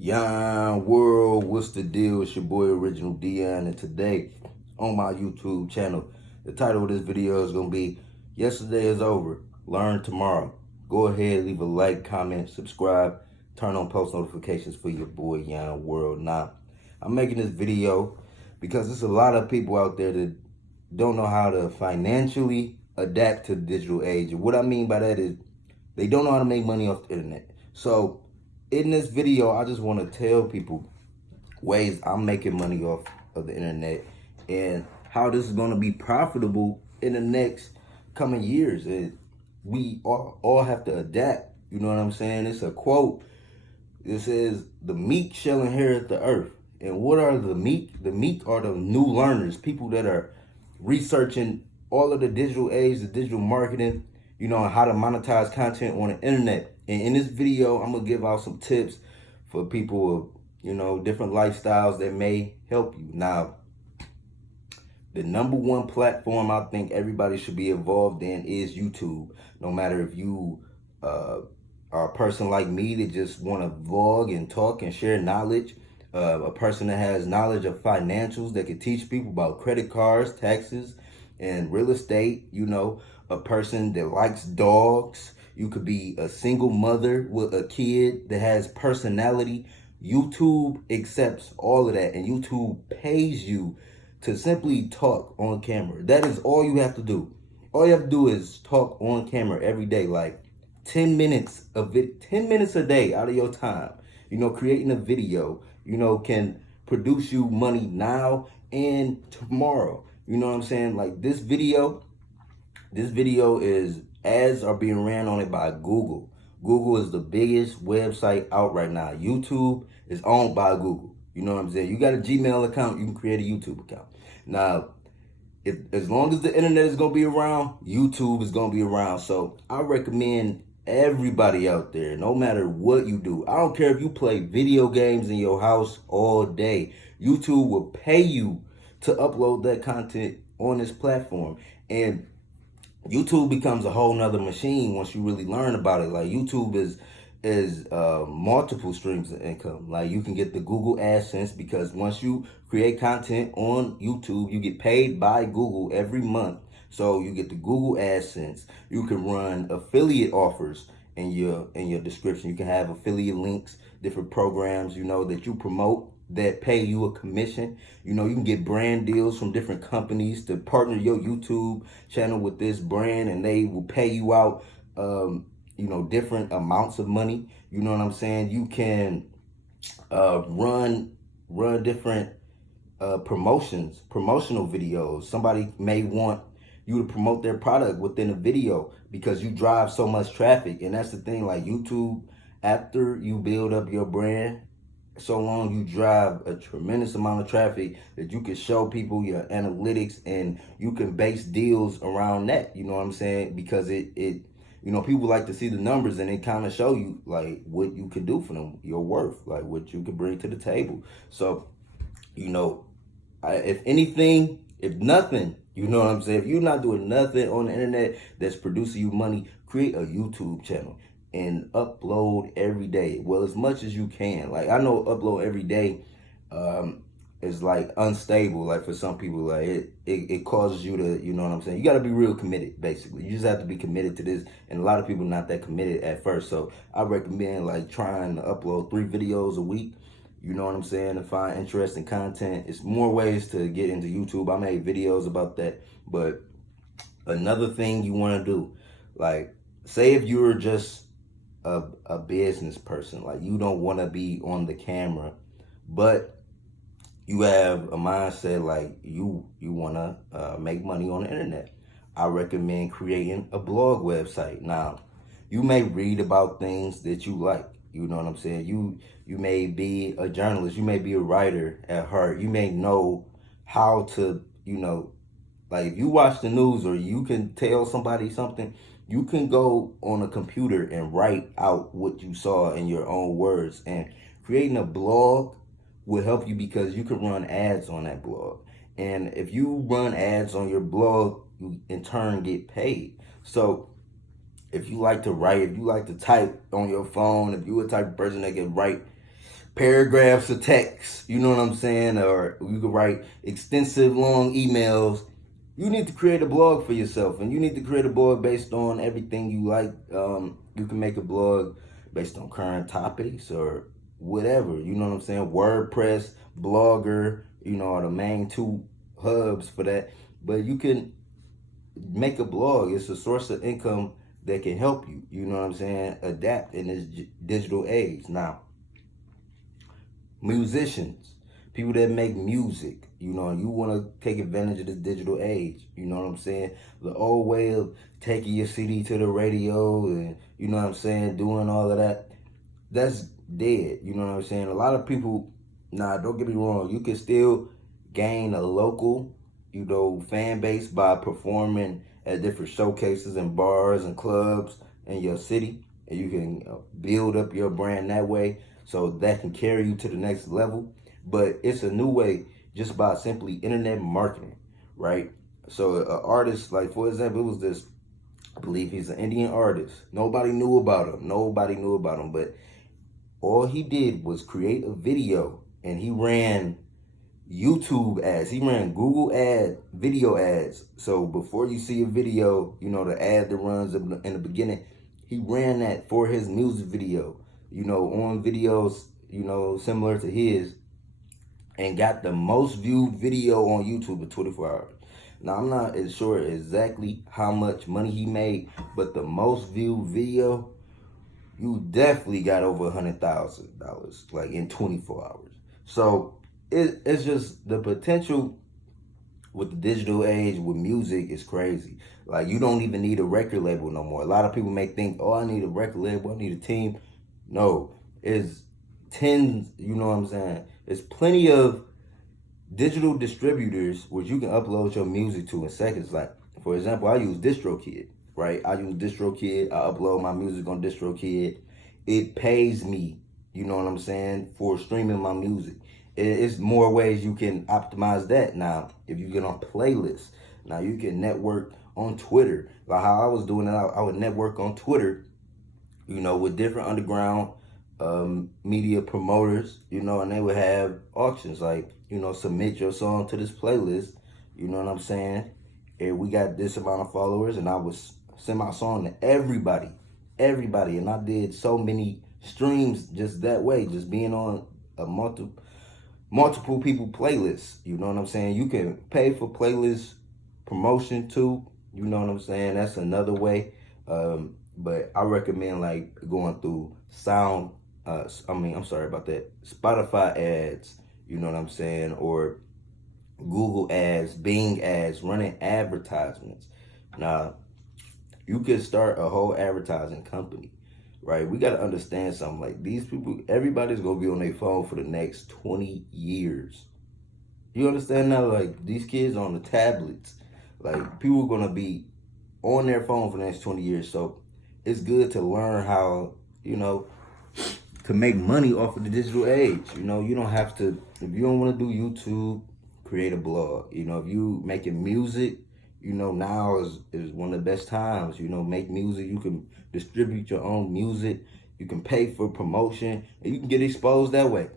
Yon World, what's the deal? It's your boy Original Dion, and today on my YouTube channel, the title of this video is gonna be "Yesterday is over, learn tomorrow." Go ahead, leave a like, comment, subscribe, turn on post notifications for your boy Yon World. Now, I'm making this video because there's a lot of people out there that don't know how to financially adapt to the digital age. And what I mean by that is they don't know how to make money off the internet. So in this video, I just want to tell people ways I'm making money off of the internet and how this is going to be profitable in the next coming years. And we all have to adapt. You know what I'm saying? It's a quote. It says, "The meek shall inherit the earth." And what are the meek? The meek are the new learners, people that are researching all of the digital age, the digital marketing, how to monetize content on the internet. And in this video, I'm gonna give out some tips for people of, different lifestyles that may help you. Now, the number one platform I think everybody should be involved in is YouTube. No matter if you are a person like me that just want to vlog and talk and share knowledge, a person that has knowledge of financials that can teach people about credit cards, taxes, and real estate, a person that likes dogs. You could be a single mother with a kid that has personality. YouTube accepts all of that, and YouTube pays you to simply talk on camera. That is all you have to do. All you have to do is talk on camera every day, like 10 minutes of it, 10 minutes a day out of your time. Creating a video, can produce you money now and tomorrow. You know what I'm saying? Like this video is ads are being ran on it by Google. Google is the biggest website out right now. YouTube is owned by Google. You know what I'm saying? You got a Gmail account, you can create a YouTube account. Now, as long as the internet is gonna be around, YouTube is gonna be around. So I recommend everybody out there, no matter what you do. I don't care if you play video games in your house all day. YouTube will pay you to upload that content on this platform. And YouTube becomes a whole nother machine once you really learn about it. Like YouTube is multiple streams of income. Like you can get the Google AdSense, because once you create content on YouTube, you get paid by Google every month. So you get the Google AdSense. You can run affiliate offers in your description. You can have affiliate links, different programs, that you promote that pay you a commission. You can get brand deals from different companies to partner your YouTube channel with this brand, and they will pay you out different amounts of money. You know what I'm saying? You can run different promotional videos. Somebody may want you to promote their product within a video because you drive so much traffic. And that's the thing, like YouTube, after you build up your brand so long, you drive a tremendous amount of traffic that you can show people your analytics, and you can base deals around that. You know what I'm saying? Because people like to see the numbers, and it kind of show you like what you can do for them, your worth, like what you can bring to the table. So, if anything, if nothing, you know what I'm saying? If you're not doing nothing on the internet that's producing you money, create a YouTube channel and upload every day. Well, as much as you can. Like I know upload every day is like unstable. Like for some people, like it causes you to, you know what I'm saying? You got to be real committed, basically. You just have to be committed to this. And a lot of people not that committed at first. So I recommend like trying to upload 3 videos a week. You know what I'm saying? To find interesting content. It's more ways to get into YouTube. I made videos about that. But another thing you want to do, like say if you're just a business person, like you don't want to be on the camera, but you have a mindset like you want to make money on the internet. I recommend creating a blog website. Now, you may read about things that you like. You know what I'm saying? You may be a journalist. You may be a writer at heart. You may know how to, like if you watch the news or you can tell somebody something, you can go on a computer and write out what you saw in your own words. And creating a blog will help you because you can run ads on that blog. And if you run ads on your blog, you in turn get paid. So if you like to write, if you like to type on your phone, if you're a type of person that can write paragraphs of text, you know what I'm saying? Or you could write extensive long emails. You need to create a blog for yourself, and you need to create a blog based on everything you like. You can make a blog based on current topics or whatever, you know what I'm saying? WordPress, Blogger, are the main two hubs for that. But you can make a blog. It's a source of income that can help you, you know what I'm saying, adapt in this digital age. Now, musicians, people that make music, and you want to take advantage of this digital age, you know what I'm saying? The old way of taking your CD to the radio and, you know what I'm saying, doing all of that, that's dead, you know what I'm saying? A lot of people, don't get me wrong, you can still gain a local, fan base by performing at different showcases and bars and clubs in your city, and you can build up your brand that way, so that can carry you to the next level. But it's a new way just by simply internet marketing, right? So an artist, like for example, it was this, I believe he's an Indian artist. Nobody knew about him, but all he did was create a video, and he ran YouTube ads. He ran Google video ads. So before you see a video, the ad that runs in the beginning, he ran that for his music video, on videos, similar to his, and got the most viewed video on YouTube in 24 hours. Now, I'm not as sure exactly how much money he made, but the most viewed video, you definitely got over $100,000, like in 24 hours. So it's just the potential with the digital age with music is crazy. Like, you don't even need a record label no more. A lot of people may think, oh, I need a record label, I need a team. No, it's tens, you know what I'm saying? There's plenty of digital distributors which you can upload your music to in seconds. Like, for example, I use DistroKid, right? I use DistroKid. I upload my music on DistroKid. It pays me, you know what I'm saying, for streaming my music. It's more ways you can optimize that. Now, if you get on playlists, now you can network on Twitter. Like how I was doing it, I would network on Twitter, with different underground media promoters, and they would have auctions like, submit your song to this playlist, you know what I'm saying? And we got this amount of followers, and I would send my song to everybody. And I did so many streams just that way, just being on a multiple people playlists, you know what I'm saying? You can pay for playlist promotion too, you know what I'm saying? That's another way. But I recommend like going through I'm sorry about that, Spotify ads, you know what I'm saying, or Google ads, Bing ads, running advertisements. Now, you could start a whole advertising company, right? We got to understand something. Like, these people, everybody's going to be on their phone for the next 20 years. You understand now? Like, these kids on the tablets, like, people are going to be on their phone for the next 20 years. So it's good to learn how, to make money off of the digital age. You don't have to, if you don't want to do YouTube, create a blog. If you making music, now is one of the best times. Make music. You can distribute your own music. You can pay for promotion, and you can get exposed that way.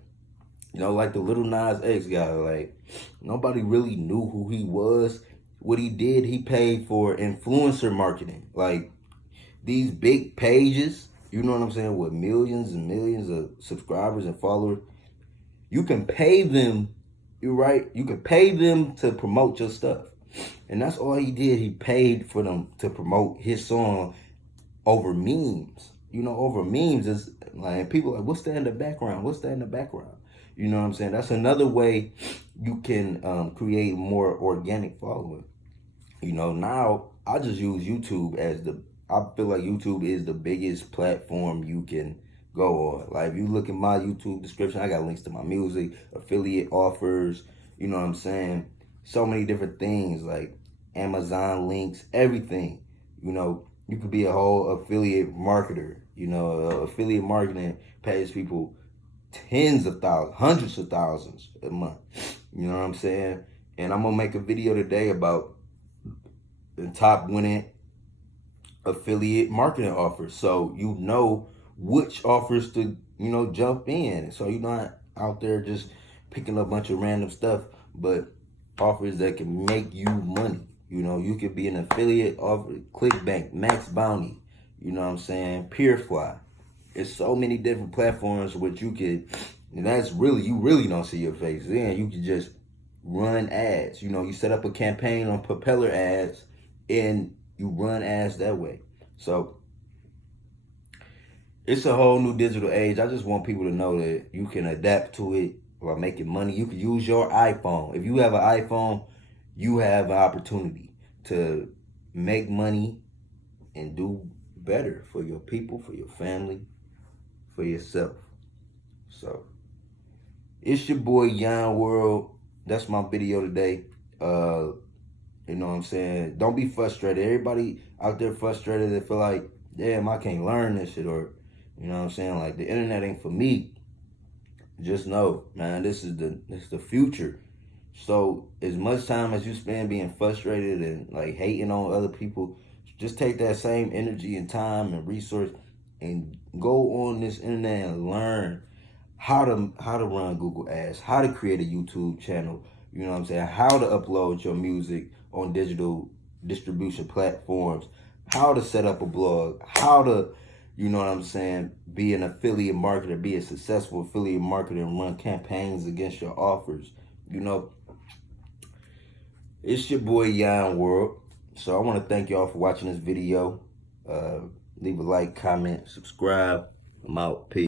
Like the Lil Nas X guy, like, nobody really knew who he was. What he did, he paid for influencer marketing. Like, these big pages, you know what I'm saying, with millions and millions of subscribers and followers, you can pay them, you're right, you can pay them to promote your stuff. And that's all he did. He paid for them to promote his song over memes. Over memes is like, people are like, what's that in the background? What's that in the background? You know what I'm saying? That's another way you can create more organic following. Now I just use YouTube I feel like YouTube is the biggest platform you can go on. Like, if you look at my YouTube description, I got links to my music, affiliate offers, you know what I'm saying? So many different things, like Amazon links, everything. You could be a whole affiliate marketer. Affiliate marketing pays people tens of thousands, hundreds of thousands a month. You know what I'm saying? And I'm going to make a video today about the top winning affiliate marketing offers, so which offers to jump in. So you're not out there just picking up a bunch of random stuff, but offers that can make you money. You could be an affiliate of ClickBank, Max Bounty, you know what I'm saying, Peerfly. It's so many different platforms which you could, and that's really, you really don't see your face. Then you could just run ads. You set up a campaign on Propeller Ads and you run ads that way. So it's a whole new digital age. I just want people to know that you can adapt to it while making money. You can use your iPhone. If you have an iPhone, you have an opportunity to make money and do better for your people, for your family, for yourself. So it's your boy Yon World. That's my video today. You know what I'm saying? Don't be frustrated. Everybody out there frustrated, they feel like, damn, I can't learn this shit, or you know what I'm saying, like the internet ain't for me. Just know, man, this is the future. So as much time as you spend being frustrated and like hating on other people, just take that same energy and time and resource and go on this internet and learn how to run Google Ads, how to create a YouTube channel, you know what I'm saying, how to upload your music on digital distribution platforms, how to set up a blog, how to, you know what I'm saying, be an affiliate marketer, be a successful affiliate marketer and run campaigns against your offers. It's your boy Yon World. So I want to thank y'all for watching this video. Leave a like, comment, subscribe. I'm out. Peace.